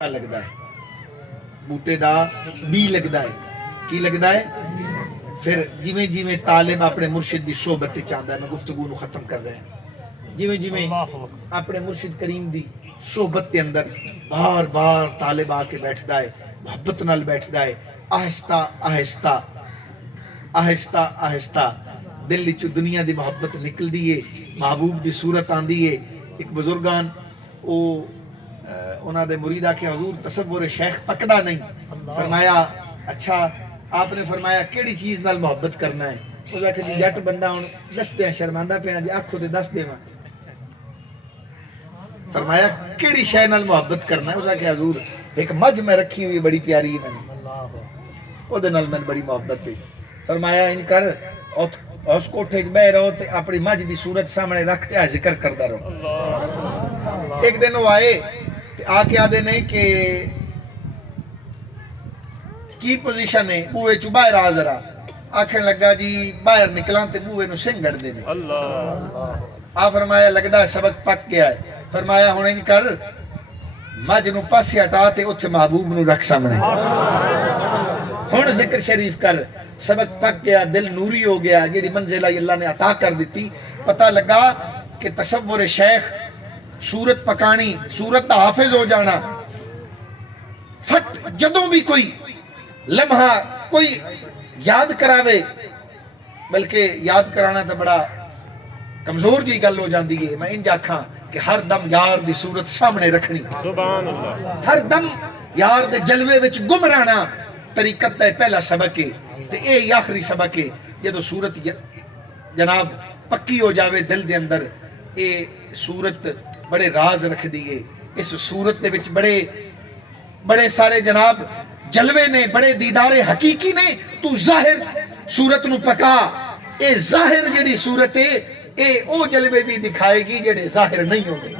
लगता है बूटे दा बी लगता है की लगता है। फिर जिमें जिमें तालिब अपने मुर्शिद की सोहबत चाहता है, मैं गुफ्तगू नूं खत्म कर रहा हैं, जिमें जिमें अपने मुर्शिद करीम की सोहबत के अंदर बार बार तालिब आके बैठता है, मुहब्बत नाल बैठता है, आहिस्ता आहिस्ता आहिस्ता आहिस्ता दिल विचों दुनिया की मुहब्बत निकलती है, महबूब की सूरत आती है। एक बुजुर्गान वो उन्होंने मुरीद आके हजूर तसव्वुर शेख पकड़ा नहीं, फरमाया अच्छा आपने फरमाया केड़ी चीज नाल मोहब्बत करना है। उस आखे जी जट बंदा हुण दसदे शर्मांदा पिया जी आखो ते दस देवां। फरमाया केड़ी शय नाल मोहब्बत करना है। उस आखे हजूर एक मझ में रखी हुई बड़ी प्यारी है मैंने, ओदे नाल मैंने बड़ी मोहब्बत है। फरमाया इन कर उस कोठे च बह रहो ते अपनी मझ की सूरत सामने रख ते जिक्र करदा रहो। एक दिन वो आए आके आदे ने कि की पोजीशन है, बूहे चू बाहर आ जरा। आखन लगा जी बाहर निकला ते बूहे नूं सिंह गड़दे ने। आ फरमाया लगदा सबक पक गया है। फरमाया हुण इंज कर मझ नूं पासे हटा ते उत्थे महबूब नूं रख सामने, हुण जिक्र शरीफ कर। सबक पक गया, दिल नूरी हो गया, जेड़ी मंजिल अल्लाह ने अता कर दी। पता लगा कि तसव्वुर शेख सूरत पकानी, सूरत दा हाफिज हो जाना। फट जदों भी कोई लम्हा कोई याद करावे, बल्कि याद कराना तो बड़ा कमजोर जी गल हो जाती है। मैं इंज आखां कि हर दम यार दी सूरत सामने रखनी, सुभान अल्लाह, हर दम यार दे जलवे विच गुम रहना तरीकत दा पहला सबक है ते ये आखिरी सबक है। जदों सूरत जनाब पक्की हो जावे दिल दे अंदर, ये सूरत बड़े राज रख दिए। इस सूरत दे विच बड़े बड़े सारे जनाब जलवे ने, बड़े दीदारे हकीकी ने। तू जाहिर सूरत नूं पका, ये जाहिर जेड़ी सूरत है ये ओ जलवे भी दिखाएगी जेड़े जाहिर नहीं होंगे।